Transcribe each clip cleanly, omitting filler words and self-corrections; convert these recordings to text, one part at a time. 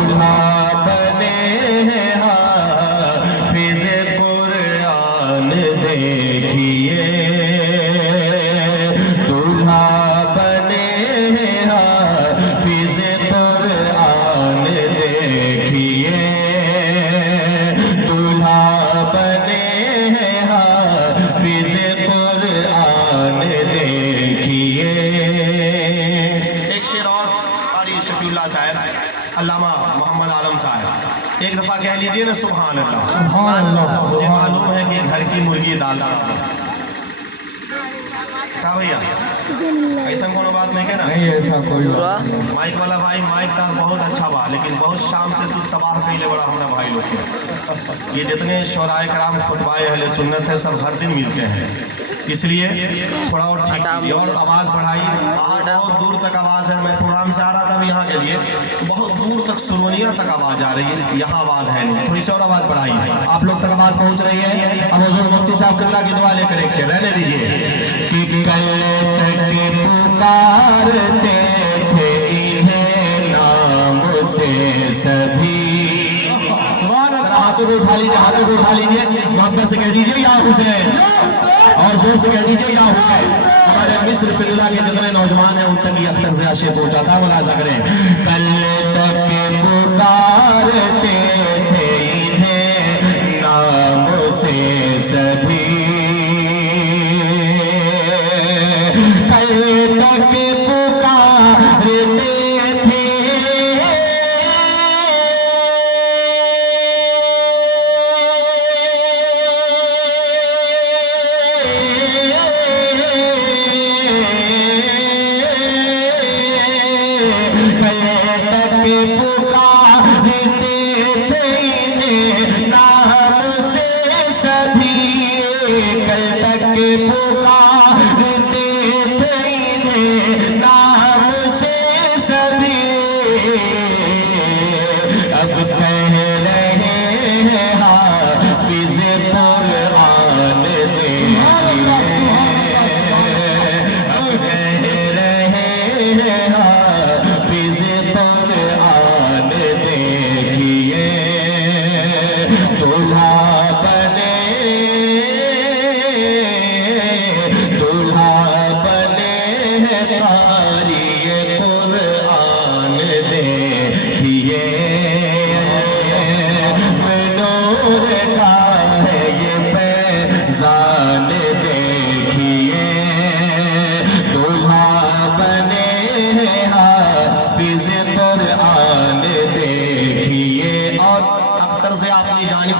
दूल्हा बने हैं हाफिज कुरान देखिए, दूल्हा बने हैं हाफिज कुरान देखिए, दूल्हा बने हैं हाफिज कुरान देखिए। एक शेर और कारी शफीउल्लाह साहब, अल्लामा मोहम्मद आलम साहब, एक दफ़ा कह लीजिए ना सुभान अल्लाह। सुभान अल्लाह। मुझे मालूम है कि घर की मुर्गी दाल क्या भैया ऐसा कोनो बात नहीं कहना, नहीं ऐसा कोई बात नहीं। माइक वाला भाई माइक तार बहुत अच्छा बा, लेकिन बहुत शाम से तू तबाह कैले बड़ा हमारा भाई लोग के। ये जितने शोराए कराम खुतबाए अहले सुन्नत है सब हर दिन मिलते हैं, इसलिए थोड़ा और ठीक कीजिए और आवाज़ बढ़ाइए। बाहर बहुत दूर तक आवाज़ है, मैं प्रोग्राम से आ रहा था अभी यहाँ के लिए, बहुत दूर तक सुरवनिया तक आवाज़ आ रही है, यहाँ आवाज़ है नहीं, थोड़ी सी और आवाज़ बढ़ाइए। आप लोग तक आवाज़ पहुँच रही है। अब हुजूर मुफ्ती साहब किबला की दुआ लेकर एक शेर रहने दीजिए कि कल तक पुकारते थे इन्हें नाम से सभी। हाथों को उठा लीजिए, हाथों को उठा लीजिए, मोहब्बत से कह दीजिए या हुसैन, और जोर से कह दीजिए या हुसैन। हमारे मिस्र फिजा के जितने नौजवान हैं उन तक ये अख्तर से आशे पहुंचाता है। मुलाजा करें, कल तक पुकारते थे इन्हें नाम से सभी, कल तक पुकारते थे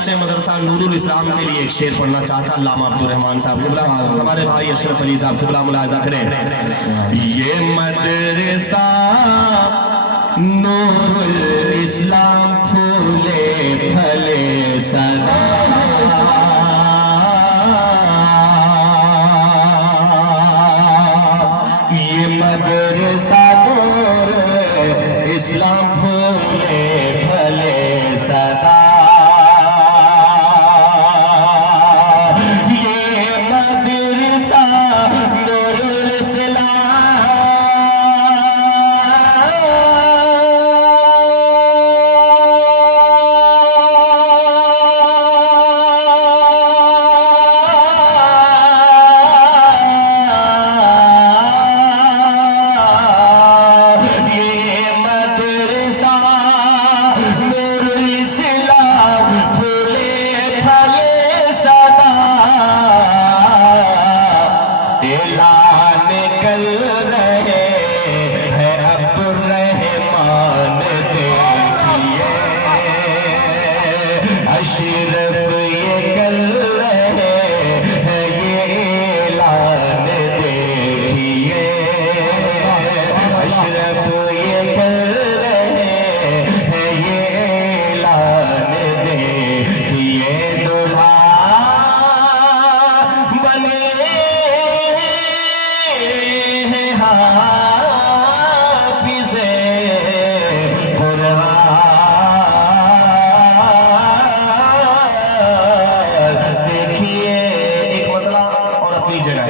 से मदरसा नूरुल इस्लाम के लिए एक शेर पढ़ना चाहता अल्लामा अब्दुर रहमान साहब किबला, हमारे भाई अशरफ अली साहब किबला मुलाजा करें। ये मदरसा नूरुल इस्लाम फूले फले सदा, ये मदरसा नूरुल इस्लाम फूले फले सदा,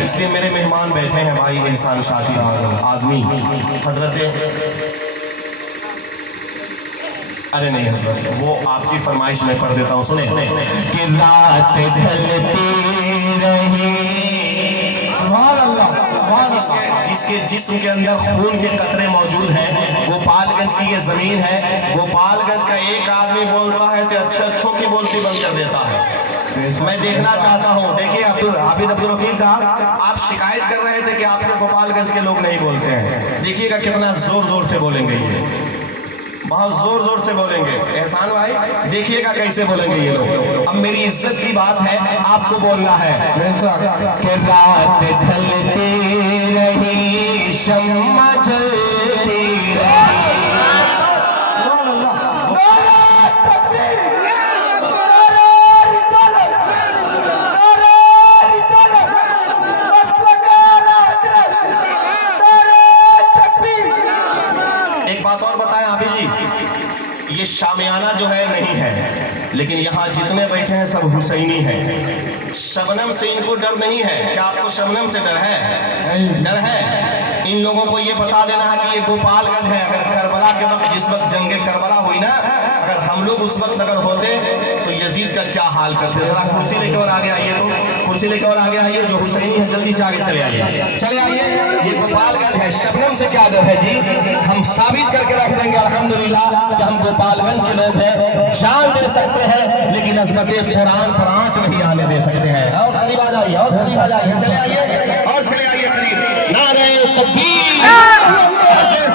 इसलिए मेरे मेहमान बैठे हैं भाई एहसान शाही आजमी हजरत अरे नहीं हजरत, वो आपकी फरमाइश में पढ़ देता हूँ, सुने कि रात ढलती रही, जिसके जिस्म के अंदर खून के कतरे मौजूद हैं। गोपालगंज की ये जमीन है, गोपालगंज का एक आदमी बोलता है तो अच्छों की बोलती बंद कर देता है। मैं देखना चाहता हूँ, देखिए हाफिज अब्दुल वकील साहब, आप शिकायत कर रहे थे कि आपके गोपालगंज के लोग नहीं बोलते हैं, देखिएगा कितना जोर जोर से बोलेंगे, ये बहुत जोर जोर से बोलेंगे। एहसान भाई देखिएगा कैसे बोलेंगे ये लोग। अब मेरी इज्जत की बात है, आपको बोलना है कि रात ढलती रही, शम्मा जलती रही, ये शामियाना जो है नहीं है, लेकिन यहाँ जितने बैठे हैं सब हुसैनी हैं। शबनम से इनको डर नहीं है। क्या आपको शबनम से डर है? डर है। इन लोगों को ये बता देना है कि ये गोपालगंज है। अगर करबला के वक्त, जिस वक्त जंगे करबला हुई ना, अगर हम लोग उस वक्त अगर होते तो यजीद का क्या हाल करते। जरा कुर्सी लेके और आगे आइए, तो कुर्सी लेके और आगे आइए, जो हुसैनी है जल्दी से आगे चले आइए, चले आइए। ये गोपालगंज है, शबनम से क्या डर है जी? हम साबित करके रख देंगे अल्हम्दुलिल्लाह कि हम गोपालगंज के लोग हैं। जान दे सकते हैं, लेकिन अजमत कुरान पर आंच नहीं आने दे सकते हैं। और करीब आ जाइए, और करीब आ जाइए, चले आइए और चले आइए करीब। नारे तकबीर।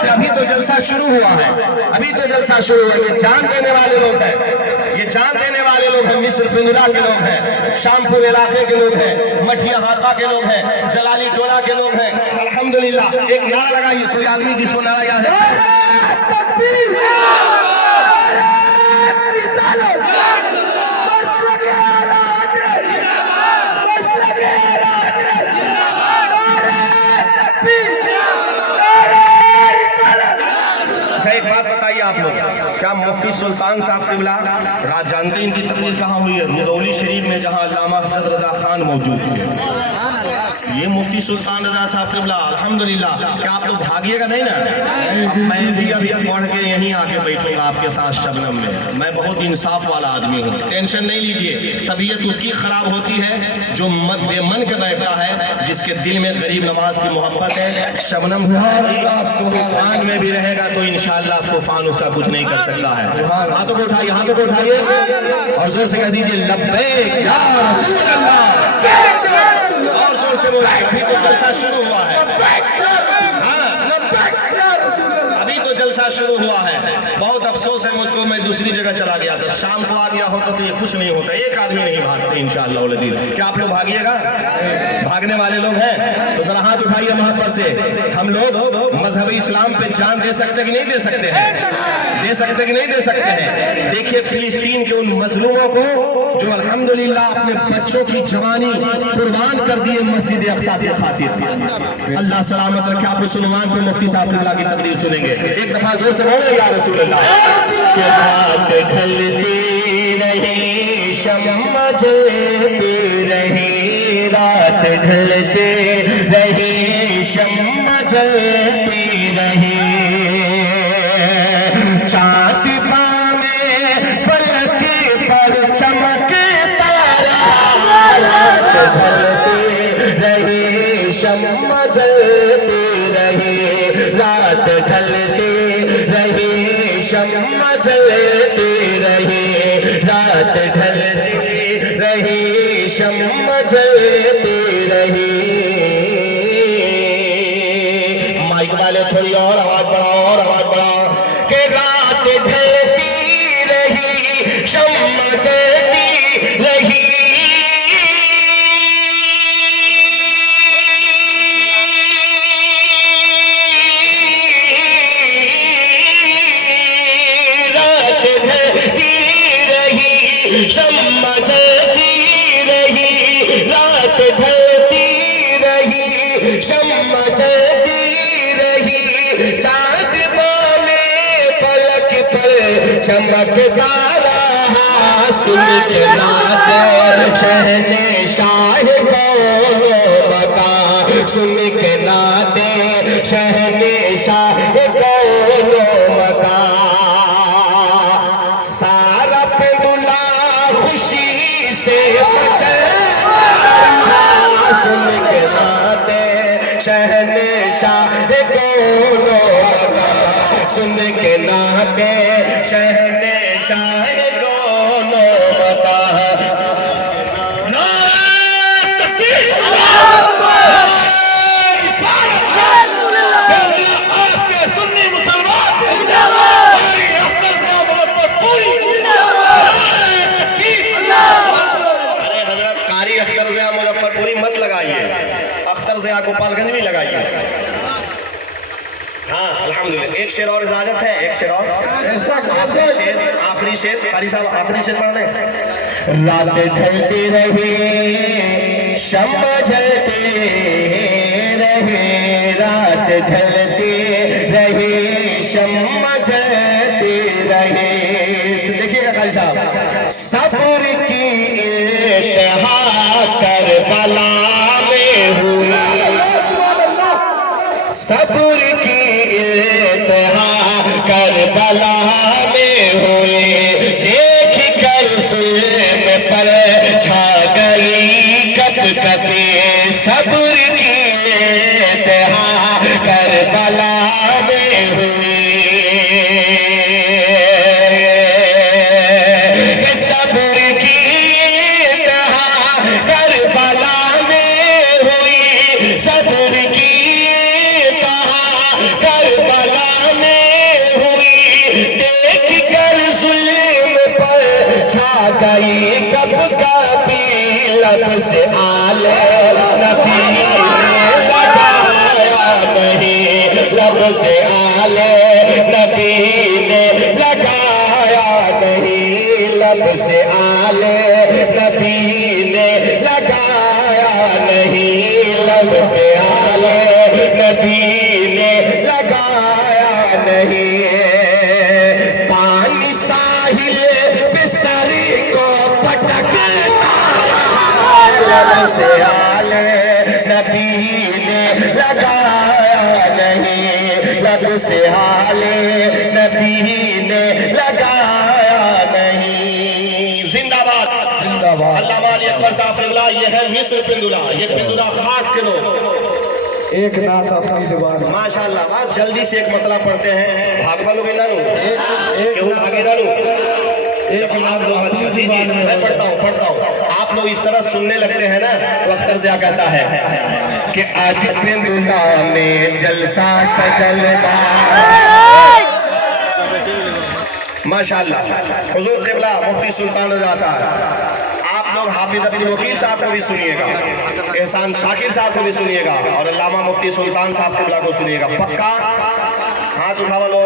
अभी तो जलसा शुरू हुआ है, अभी तो जलसा शुरू हुआ है। ये जान देने वाले लोग हैं, ये जान देने वाले लोग हैं। मिस्र पिंगरा के लोग हैं, शामपुर इलाके के लोग हैं, मठिया हाथा के लोग हैं, जलाली टोला के लोग हैं। अल्हम्दुलिल्लाह। एक नारा लगाइए, कोई आदमी जिसको नारा याद है। एक बात बताइए आप लोग, क्या मुफ्ती सुल्तान साहब क़िबला रात जानते इनकी तकरीर कहाँ हुई है? रुदौली शरीफ में, जहाँ अल्लामा असद रज़ा खान मौजूद थे। ये मुफ्ती सुल्तान रज़ा साहब क़िबला, अल्हम्दुलिल्लाह। क्या आप लोग भागिएगा नहीं ना? अब मैं भी अभी पढ़ के यहीं आके बैठूंगा आपके साथ शबनम में। मैं बहुत इंसाफ वाला आदमी हूँ, टेंशन नहीं लीजिए। तबीयत उसकी खराब होती है जो बेमन के बैठता है, जिसके दिल में गरीब नवाज की मोहब्बत है। शबनम तूफान में भी रहेगा तो इंशाअल्लाह तूफान उसका कुछ नहीं कर सकता है। हाथों को उठाइए, हाथों को उठाइए और जोर से कह दीजिए लब्बैक या रसूल अल्लाह। और जोर से बोलिए। अभी तो जलसा शुरू हुआ है, अभी तो जलसा शुरू हुआ है। बहुत अफसोस है मुझको, मैं दूसरी जगह चला गया था। शाम को आ गया होता तो ये कुछ नहीं होता। एक आदमी नहीं भागते इंशाअल्लाह। क्या आप लोग भागिएगा? भागने वाले लोग हैं तो जरा हाथ उठाइए मोहब्बत से। हम लोग मजहब इस्लाम पे जान दे सकते कि नहीं दे सकते हैं? दे सकते कि नहीं दे सकते हैं? देखिए फिलिस्तीन के उन मजलूमों को जो अल्हम्दुलिल्लाह अपने बच्चों की जवानी कुर्बान कर दिए मस्जिद अक्सा की खातिर। अल्लाह सलामत रखे। आप उस उन्वान पे मुफ्ती साहब क़िबला की तकरीर सुनेंगे। एक दफा जोर से बोलो या रसूल अल्लाह। के रात ढलती रही, शम्मा जलती रही, रात ढलती रही, शम्मा जलती रही, चाँद में फलक पर चमकता रात ढलती रही, शम्मा जलती रही, रात ढलती रही, शम्मा जलती रही, रात ढलती रही, शम्मा जलती रही। माइक वाले थोड़ी और आवाज बढ़ाओ, और आवाज बढ़ाओ कि रात ढलती रही, शम्मा जलती रही, शम्मा जलती रही, रात ढलती रही, शम्मा जलती रही, चाँद में फलक पर चमकता रहा, सुन के नाते शहंशाह कौनो बता, सुन के नाते शहंशाह कौनो बता। शान दोनों बता सुन्नी मुसलमान कारी अख्तर ज़िया मुजफ्फरपुरी मत लगाइए, अख्तर ज़िया गोपालगंज भी लगाइए। हाँ अल्हम्दुलिल्लाह। एक शेर और इजाजत है, एक शेर और आखिरी शेर कारी साहब आखिरी शेर पढ़ दें। रात ढलती रही शम्मा जलते रहे, रात ढलती रही शम्मा जलते रहे। देखिएगा कारी साहब, सब्र की इंतहा करबला में हुई, सब्र की इंतहा करबला में हुई, देख कर जुल्म पर छा गई कप कपे, सब्र की इंतहा करबला में हुई, सब्र की इंतहा करबला में हुई, सब्र की करबला में हुई, देख कर जुल्म पर छा गई कप कपी, लब से आले नबी ने लगाया नहीं, लब से आले नबी ने लगाया नहीं, लब से आले नबी ने लगाया नहीं, लब पे आले नबी ने लगाया नहीं। पानी साहिल बिसरी को पटकता, लब से आले नबी ने लगाया नहीं, लब से आले नबी ने लगाया नहीं। जिंदाबाद जिंदाबाद। अल्लामा अली अकबर साहब क़िबला, ये है मिस्र पिंदुला, ये पिंदुला खास के लोग एक नात अपनी जुबान माशाअल्लाह। बात जल्दी से एक मतलब पढ़ते हैं, भागवा लोग इलानू केहू भागे ना लो, जब आप लोग अच्छा जी जी मैं पढ़ता हूँ आप लोग इस तरह सुनने लगते हैं ना, तो अख्तर ज़िया कहता है कि आज पिंदुला में जलसा सजलता, माशाअल्लाह। हुजूर क़िबला मुफ्ती सुल्तान रज़ा साहब, आप लोग हाफिज अब्दुल वकील साहब को भी सुनिएगा, एहसान शाकिर साहब को भी सुनिएगा, और अल्लामा मुफ्ती सुल्तान साहब क़िबला को सुनिएगा। पक्का हाथ उठावा लोग।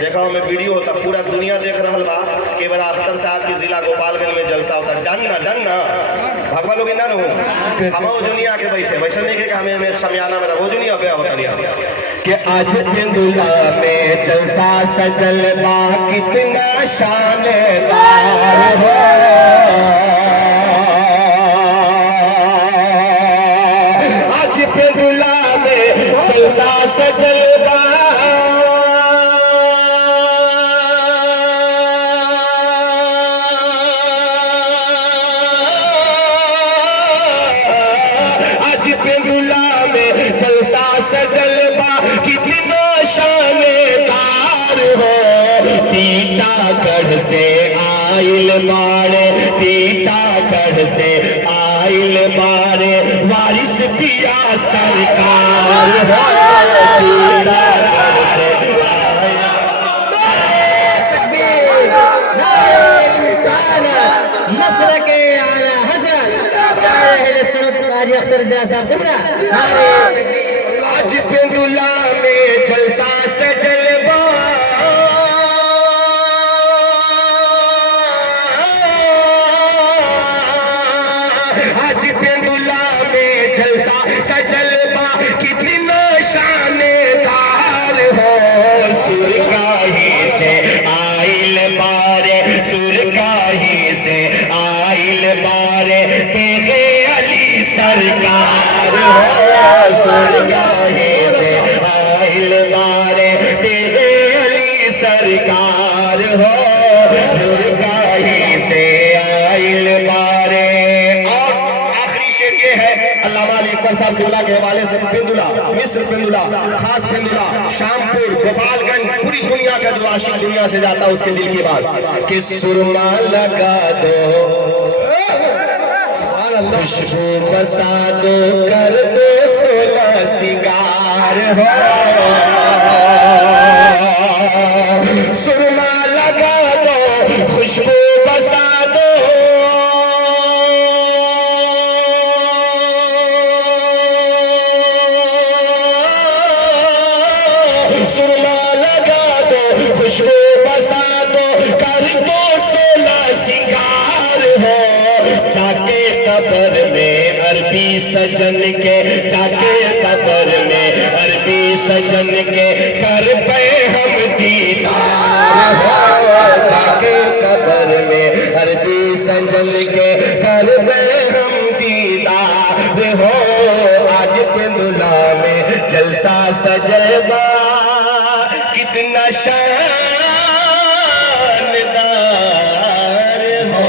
देखा मैं वीडियो होता, पूरा दुनिया देख रहा बा कि बड़ा अख्तर साहब की जिला गोपालगंज में जलसा होता। डन ना भगवा लोग ना हो, हम वो दुनिया के बैठे वैसे नहीं कि हमें शमियाना में वो दुनिया पे होता नहीं कि आज पिंदुला में जलसा सजल बा, कितना शानदार हो, आज पिंदुला में जलसा सजल बा, सजलबा कितना शानदार हो, टीटागढ़ से आइल बाड़े, टीटागढ़ से आइल बाड़े, वारिस पिया सरकार हो, टीटागढ़ से नस्र के आला हजरत अख्तर ज़िया साहब सुना। आज पिंदुला में जलसा सजलबा, आज पिंदुला में जलसा सजलबा, कितना शानदार हो, सुरगाही से आइल बारे, सुरगाही से आइल बारे, तेरे अली सरकार हो, सुरगाही से आइल बारे, तेरे अली सरकार हो, सुरगाही से आइल बारे। और आखिरी शेर ये है, अल्लामा अली अकबर साहब किबला के हवाले से पेंदुला, मिस्र पेंदुला, खास पेंदुला, शामपुर, गोपालगंज, पूरी दुनिया का जो आशिक दुनिया से जाता है उसके दिल की बात कि सुरमा लगा दो, खुशबू बसा दो, कर दो 16 सिंगार हो, सुरमा लगा दो, खुशबू बसा दो, सुरमा लगा दो, खुशबू बसा दो, कर दो 16 सिंगार हो, जाके कब्र में अरबी सजन के, जाके कब्र में अरबी सजन के कर पे हम दीदार हो, जाके कब्र में अरबी सजन के कर पे हम दीदार हो, आज पेंदुला में जलसा सजबा कितना शानदार हो।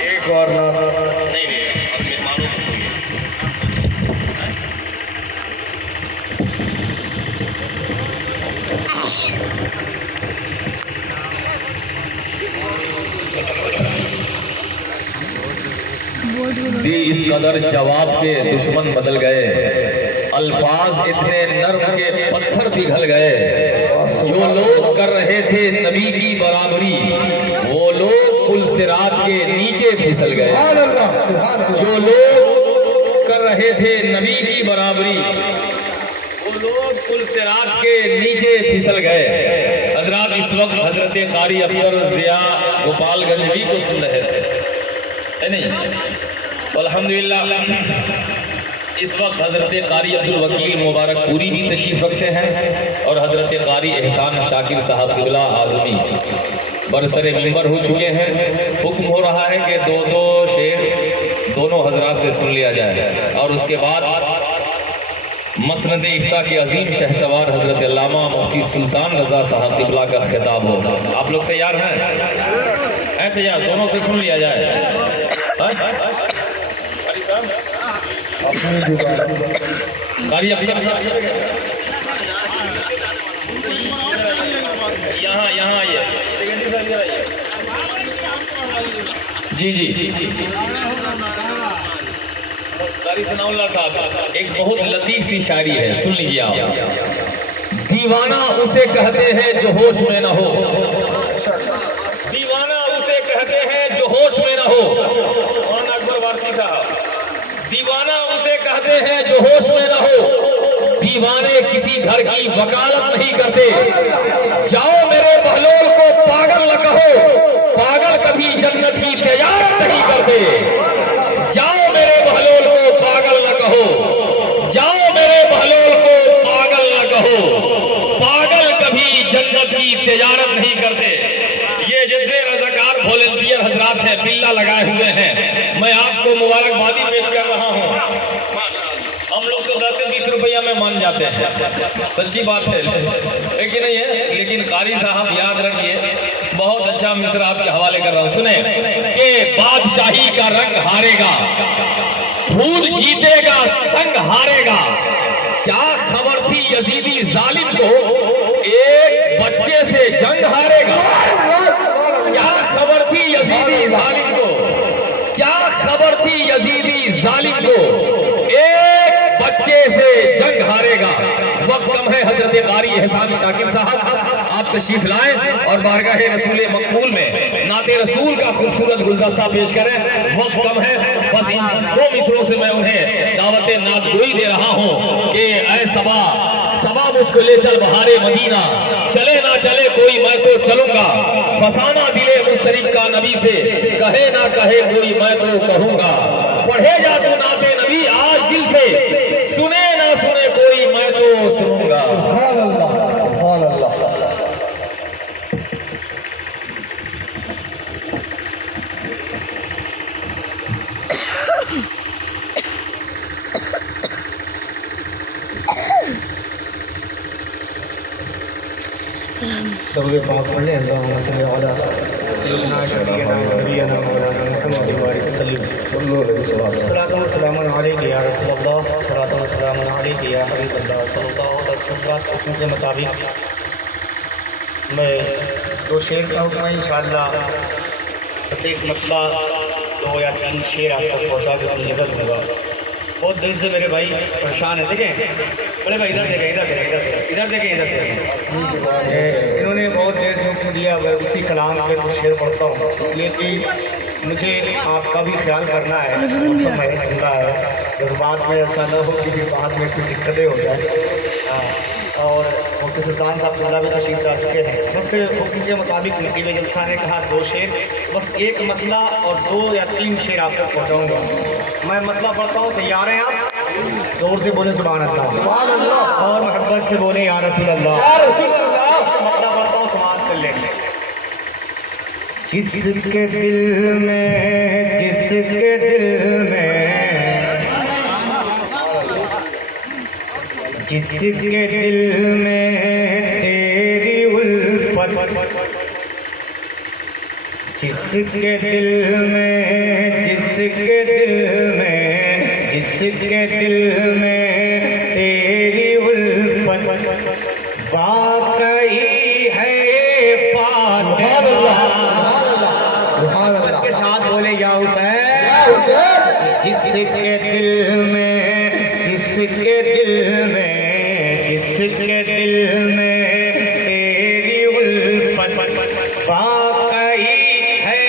एक और दी इस कदर जवाब के दुश्मन बदल गए, अल्फाज इतने नर्म के पत्थर पिघल गए, जो लोग कर रहे थे नबी की बराबरी वो लोग पुल सिरात के नीचे फिसल गए, जो लोग कर रहे थे नबी की बराबरी वो लोग पुल सिरात के नीचे फिसल गए। हजरात इस वक्त हजरत कारी अकबर ज़िया गोपालगंज को सुन रहे थे, है नहीं? अल्हम्दुलिल्लाह इस वक्त हजरत कारी अब्दुल वकील मुबारकपुरी भी तशरीफ रखते हैं और हजरत कारी एहसान शाकिर साहब किबला आज़मी बरसरे मिंबर हो चुके हैं। हुक्म हो रहा है कि दो शेर दोनों हजरात से सुन लिया जाए और उसके बाद मसनद इफ्ता के अजीम शहसवार हजरत अल्लामा मुफ्ती सुल्तान रजा साहब किबला का खिताब होगा। आप लोग तैयार हैं तैयार? दोनों से सुन लिया जाए। यहाँ आइए जी जी कारी सनाउल्लाह साहब एक बहुत लतीफ सी शायरी है, सुन लीजिए आप। दीवाना उसे कहते हैं जो होश में न हो, दीवाना उसे कहते हैं जो होश में न हो, अकबर वारसी साहब। दीवाना उसे कहते हैं जो होश में न हो, दीवाने किसी घर की वकालत नहीं करते, जाओ मेरे बहलोल को पागल न कहो, पागल कभी जन्नत की तैयारत नहीं करते, जाओ मेरे बहलोल को पागल न कहो, जाओ मेरे बहलोल को पागल न कहो, पागल कभी जन्नत की तैयारत नहीं करते। ये जितने रज़ाकार वॉलंटियर हजरात हैं बिल्ला लगाए हुए हैं, मैं आपको मुबारकबादी पेश कर रहा हूँ। हम लोग तो 10-20 रुपया में मान जाते हैं, सच्ची बात है, लेकिन नहीं है। लेकिन कारी साहब याद रखिए, बहुत अच्छा मिसरा आपके हवाले कर रहा हूँ, सुने कि बादशाही का रंग हारेगा, फूल जीतेगा संग हारेगा, क्या खबर थी यजीदी जालिम को एक बच्चे से जंग हारेगा, क्या खबर थी यजीदी जालिम को, क्या खबर थी यजीदी जालिम को एक बच्चे से जंग हारेगा। वक्त कम है, हजरत कारी एहसान शाकिर साहब आप तशरीफ लाएं और बारगाह रसूल मकबूल में नाते रसूल का खूबसूरत गुलदस्ता पेश करें। वक्त कम है, बस इन 2 मिसरों से मैं उन्हें दावत नाज़गोई दे रहा हूँ कि ऐ सबा सबा मुझको ले चल बहारे मदीना, चले ना चले कोई मैं तो चलूंगा, फसाना दिले मुस्तरिब का नबी से, कहे ना कहे कोई मैं तो कहूंगा, पढ़े जा तू नाते नबी आज दिल से, सुने ना सुने कोई मैं तो सुनूंगा। दरूद पाक पढ़ लें। अल्लाहुम्मा सल्लि अला सय्यिदिना शफीना नबियना मौलाना मुहम्मद व आलिहि वसल्लम। सलातो व सलामुन अलैका या रसूलल्लाह, सलातो व सलामुन अलैका या हबीबल्लाह सल्लल्लाहु अलैहि वसल्लम। के मुताबिक मैं दो शेर का हुक्म है इंशाअल्लाह, बस एक मतला 2 या 3 शेर आप तक पहुँचा के निकल दूँगा। बहुत देर से मेरे भाई परेशान है। देखें बड़े भाई, इधर देखें, इधर देखें, इधर देखें, इधर देखें, इधर देखें। इन्होंने बहुत देर से हुक्म दिया, मैं उसी कलाम पे कुछ शेर पढ़ता हूँ, इसलिए कि मुझे आपका भी ख्याल करना है। मौसम है ठंडा है, जज्बात में ऐसा ना हो कि फिर बाद में कुछ दिक्कतें हो जाए। और मुफ्ती सुल्तान साहब जिंदा भी तशरीफ ला चुके हैं। बस हुक्म के मुताबिक नकीब जलसा ने कहा 2 शेर, बस एक मतला और 2 या 3 शेर आप तक पहुँचाऊँगा। मैं मतला पढ़ता हूँ, तैयार हैं आप? जोर से बोले सुभान अल्लाह और मोहब्बत से बोले या रसूल अल्लाह। मतला पढ़ता हूँ, समाज कर लें। जिसके दिल में, जिसके दिल में, जिसके दिल में तेरी उल्फत, जिसके दिल में, जिसके दिल में, जिसके दिल में तेरी उल्फत वाकई है फातिमा। के साथ बोले या हुसैन। जिसके दिल में, जिसके दिल में, जिसके दिल में तेरी उल्फत वाकई है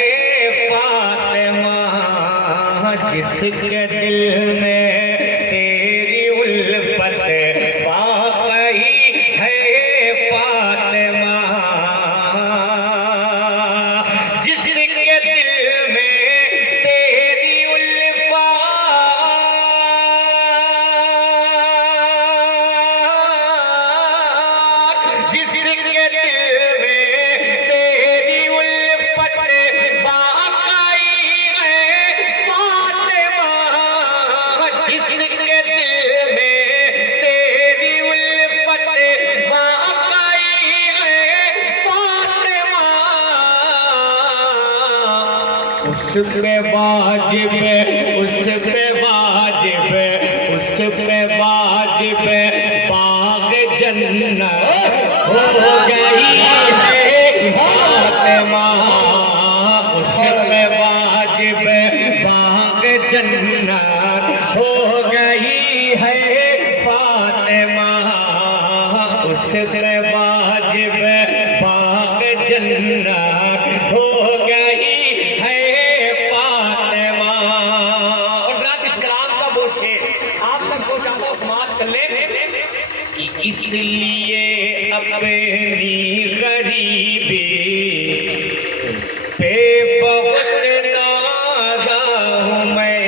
फातिमा। जिसके दिल में तेरी उल्फत वाकई है फातिमा। जिसके दिल में तेरी उल्फत, जिसके दिल में तेरी उल्फत वाकई है फातिमा। जिसके दिल में तेरी उल्फत वाकई है फातिमा। उस पे वाजिब, उस पे वाजिब, उस पे वाजिब बाग जन्नत हो गई है फातिमा। उस पे वाजिब बाग जन्नत हो गई है फातिमा। उस पे वाजिब बाग जन्नत हो गई है फातिमा। और रात इस कलाम का वो शेर आप तक पहुँचाता हूँ, समाज कर ले। इसलिए अपनी गरीबी पे बहुत नाज़ा हूँ मैं।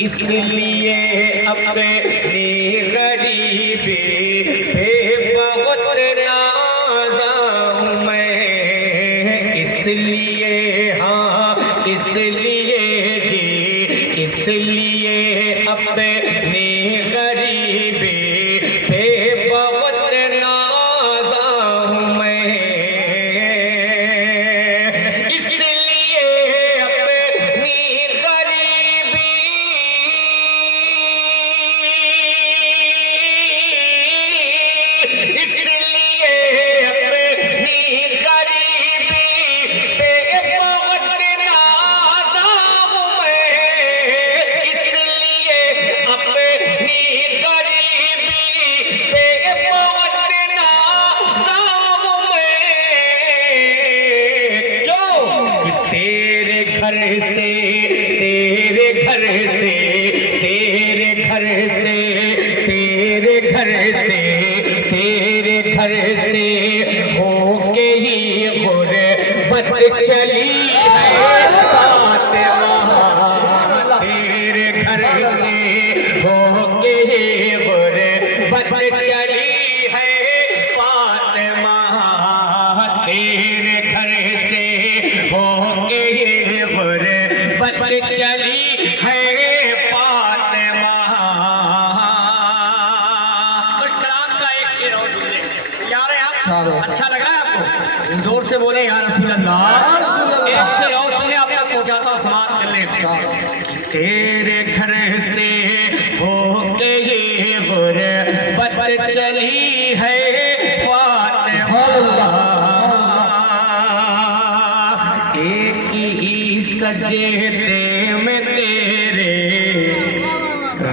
इसलिए अपनी गरीबी पे बहुत नाज़ा हूँ मैं। इसलिए हाँ, इसलिए जी, इसलिए अपनी गरीबी पे बहुत नाज़ा हूँ मैं। इसलिए अपनी गरीबी, इसलिए अपनी गरीबी पे बहुत नाज़ा हूँ मैं। इसलिए अपनी गरीबी पे बहुत नाज़ा हूँ मैं। जो तेरे घर से, तेरे घर से, तेरे घर से, तेरे घर से, तेरे घर से होके ही गुरबत चली है फातिमा। तेरे घर से होके ही गुरबत चली है फातिमा। तेरे घर से होके ही गुरबत चली है फातिमा। इस कलाम का अल्लाह एक शेर और सुन ले यार आप अच्छा लग रहा है आपको जोर से बोले या रसूल अल्लाह एक शेर और सुन ले आप तक पहुंचाता हूं समाप्त कर ले तेरे घर से होके ये गुरबत चली है फातिमा एक ही सजदे में तेरे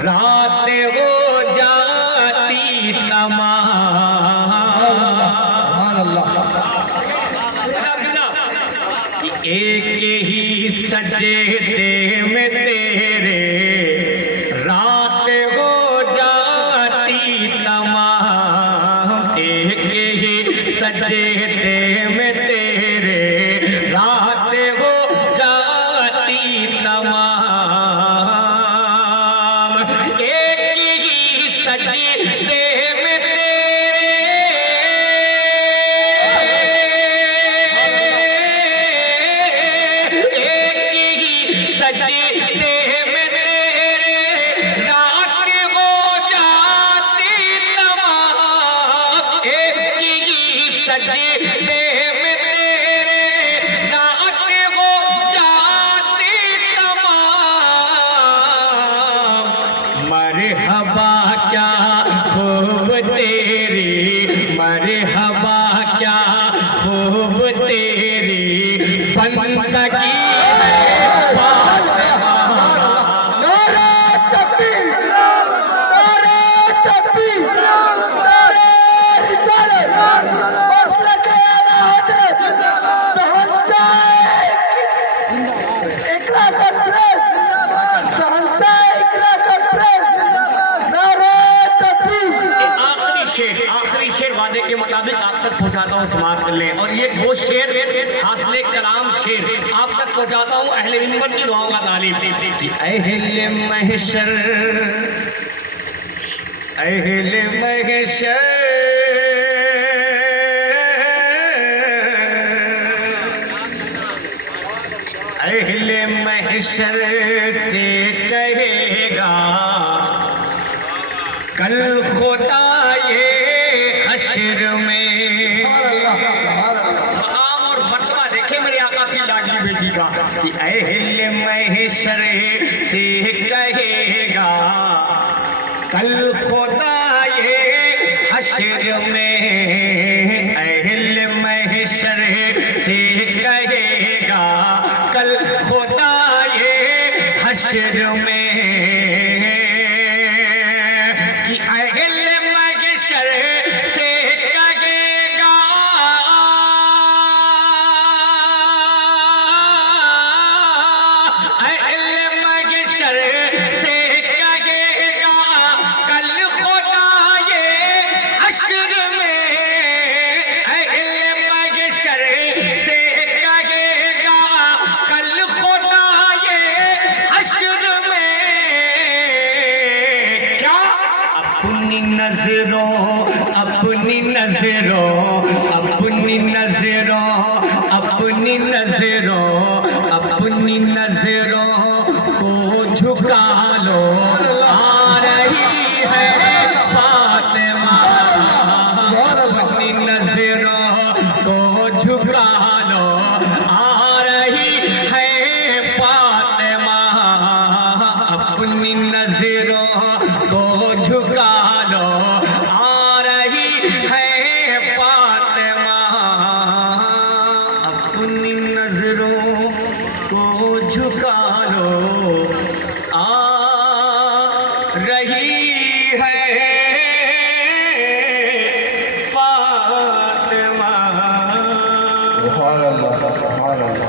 रात हो जाती तमाम एक ही सजदे में तेरे रात हो जाती तमाम एक ही सजदे में तेरे रात हो जाती तमाम एक ही सजदे में तेरे एक ही सजदे में तेरे रात हो जाती तमाम एक ही सजदे में तेरे रात हो जाती तमाम मरहबा क्या खूब तेरी मरहबा क्या खूब तेरी बंदगी आखिरी शेर वादे के मुताबिक आप तक पहुंचाता हूं समाप्त कर ले और ये वो शेर हासिले कलाम शेर आप तक पहुंचाता हूं अहले मिंबर की दुआओं का तालीम अहले महशर अहले महशर अहले महशर से कहेगा कल खुदा ये हश्र में मकाम और मर्तबा देखे मेरे आका की लाडली बेटी का कि अहले महशर से कहेगा कल खुदा ये हश्र में अहले महशर से कहेगा कल खुदा ये हश्र में कि अहले महशर से कहेगा अहले महशर से कहेगा कल खुदा ये हश्र में अहले महशर से कहेगा कल खुदा ये हश्र में क्या अपनी नजरों अपनी नजरों अपनी नजरों अपनी नजरों अपनी नजरों को झुका लो आ रही है फातिमा अपनी नजरों को झुका लो आ रही है फातिमा अपनी